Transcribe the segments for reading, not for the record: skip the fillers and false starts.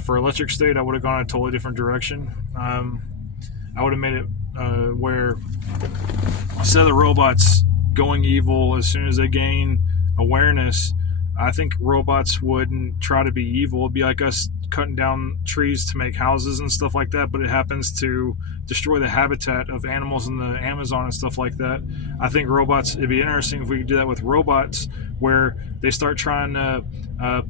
For Electric State, I would have gone a totally different direction. I would have made it where instead of the robots going evil as soon as they gain awareness, I think robots wouldn't try to be evil. It'd be like us cutting down trees to make houses and stuff like that, but it happens to destroy the habitat of animals in the Amazon and stuff like that. I think robots, it'd be interesting if we could do that with robots, where they start trying to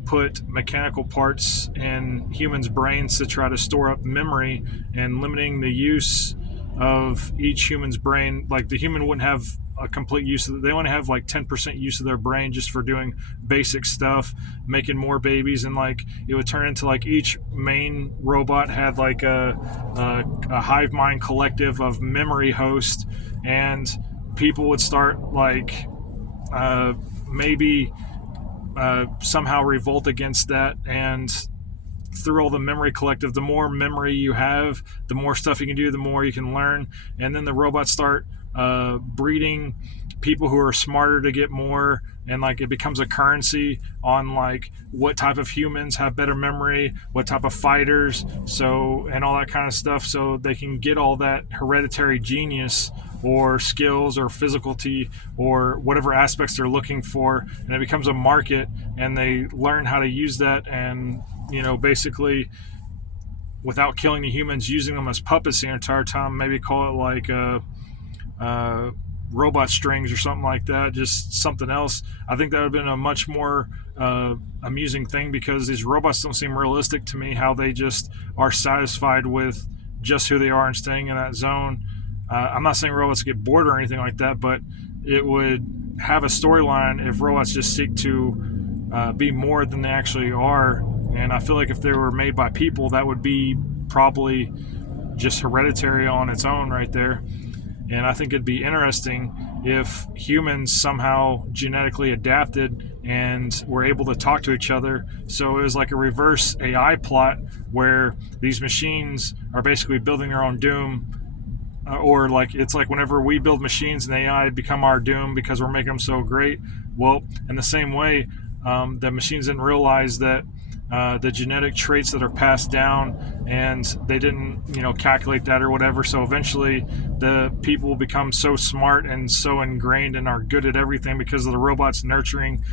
put mechanical parts in humans' brains to try to store up memory and limiting the use of each human's brain. Like the human wouldn't have a complete use of it. They only have like 10% use of their brain just for doing basic stuff, making more babies, and like it would turn into like each main robot had like a hive mind collective of memory host, and people would start like maybe somehow revolt against that. And through all the memory collective, the more memory you have, the more stuff you can do, the more you can learn. And then the robots start breeding people who are smarter to get more, and like it becomes a currency on like what type of humans have better memory, what type of fighters, so, and all that kind of stuff, so they can get all that hereditary genius or skills or physicality or whatever aspects they're looking for, and it becomes a market, and they learn how to use that, and basically without killing the humans, using them as puppets the entire time. Maybe call it like robot strings or something like that, just something else. I think that would have been a much more amusing thing, because these robots don't seem realistic to me, how they just are satisfied with just who they are and staying in that zone. I'm not saying robots get bored or anything like that, but it would have a storyline if robots just seek to be more than they actually are. And I feel like if they were made by people, that would be probably just hereditary on its own right there. And I think it'd be interesting if humans somehow genetically adapted and were able to talk to each other. So it was like a reverse AI plot where these machines are basically building their own doom. Or like it's like whenever we build machines and AI become our doom because we're making them so great. Well, in the same way, the machines didn't realize that the genetic traits that are passed down, and they didn't calculate that or whatever. So eventually the people become so smart and so ingrained and are good at everything because of the robots nurturing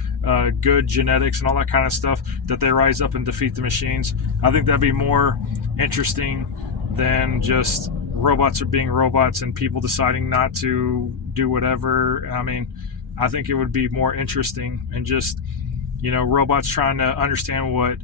good genetics and all that kind of stuff, that they rise up and defeat the machines. I think that'd be more interesting than just robots are being robots and people deciding not to do whatever. I mean, I think it would be more interesting, and just robots trying to understand what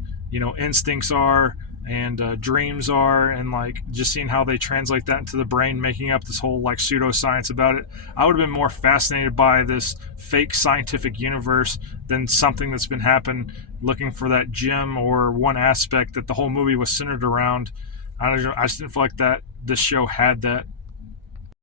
instincts are and dreams are, and like just seeing how they translate that into the brain, making up this whole like pseudoscience about it. I would have been more fascinated by this fake scientific universe than something that's been happening, looking for that gem or one aspect that the whole movie was centered around. I just didn't feel like that this show had that.